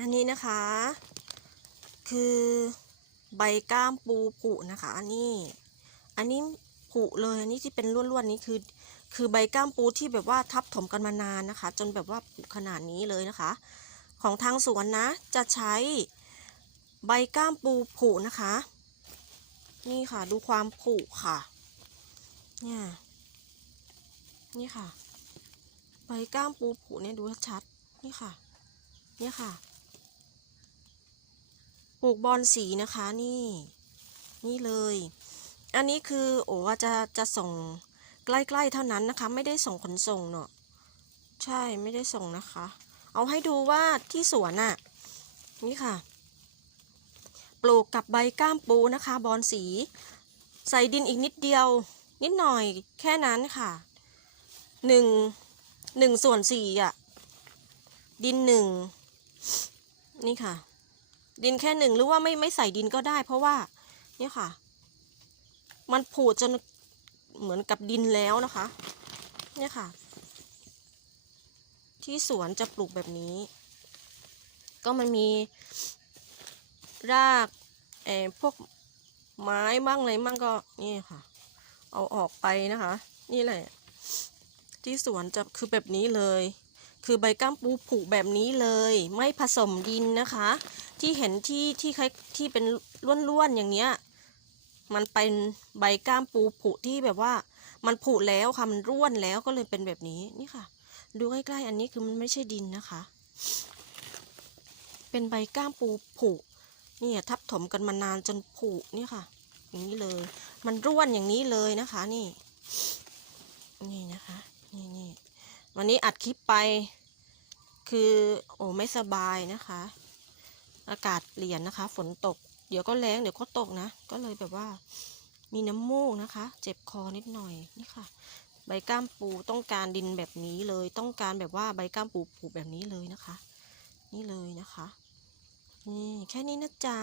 อันนี้นะคะ คือใบก้ามปูผุนะคะอันนี้อันนี้ผุเลยอันนี้ที่เป็นล้วนๆนี้คือ คือใบก้ามปูที่แบบว่าทับถมกันมานานนะคะ จนแบบว่าผุขนาดนี้เลยนะคะ ของทางสวนนะ จะใช้ใบก้ามปูผุนะคะ นี่ค่ะดูความผุค่ะ เนี่ยนี่ค่ะ ใบก้ามปูผุเนี่ยดูชัดนี่ค่ะ เนี่ยค่ะ ปลูกบอนสีนะคะนี่ นี่เลย อันนี้คือโอ้ว่าจะจะส่งใกล้ๆเท่านั้นนะคะ ไม่ได้ส่งขนส่งเนอะใช่ไม่ได้ส่งนะคะ เอาให้ดูว่าที่สวนอะนี่ค่ะ ปลูกกับใบก้ามปูนะคะบอนสี ใส่ดินอีกนิดเดียว นิดหน่อยแค่นั้นค่ะหนึ่งหนึ่งส่วนสี่อะดินหนึ่งนี่ค่ะ ดินแค่หนึ่งหรือว่าไม่ไม่ใส่ดินก็ได้ เพราะว่าเนี่ยค่ะ มันผุจนเหมือนกับดินแล้วนะคะ เนี่ยค่ะ ที่สวนจะปลูกแบบนี้ ก็มันมีรากเออพวกไม้บ้างอะไรบ้างก็นี่ค่ะ เอาออกไปนะคะ นี่แหละ ที่สวนจะคือแบบนี้เลย คือใบก้ามปูผุแบบนี้เลย ไม่ผสมดินนะคะ ที่เห็นที่ที่คล้ายที่เป็นล้วนๆอย่างเนี้ยมันเป็นใบก้ามปูผุที่แบบว่า มันผุแล้วค่ะมันร่วนแล้วก็เลยเป็นแบบนี้นี่ค่ะ ดูใกล้ๆอันนี้คือมันไม่ใช่ดินนะคะ เป็นใบก้ามปูผุเนี่ยทับถมกันมานานจนผุนี่ค่ะ อย่างนี้เลย มันร่วนอย่างนี้เลยนะคะ นี่ นี่นะคะ นี่นี่ วันนี้อัดคลิปไป คือโอ้ไม่สบายนะคะ อากาศเปลี่ยนนะคะ ฝนตก เดี๋ยวก็แรงเดี๋ยวก็ตกนะ ก็เลยแบบว่า มีน้ำมูกนะคะ เจ็บคอนิดหน่อยนี่ค่ะ ใบก้ามปูต้องการดินแบบนี้เลย ต้องการแบบว่าใบก้ามปูปูแบบนี้เลยนะคะ นี่เลยนะคะนี่แค่นี้นะจ๊ะ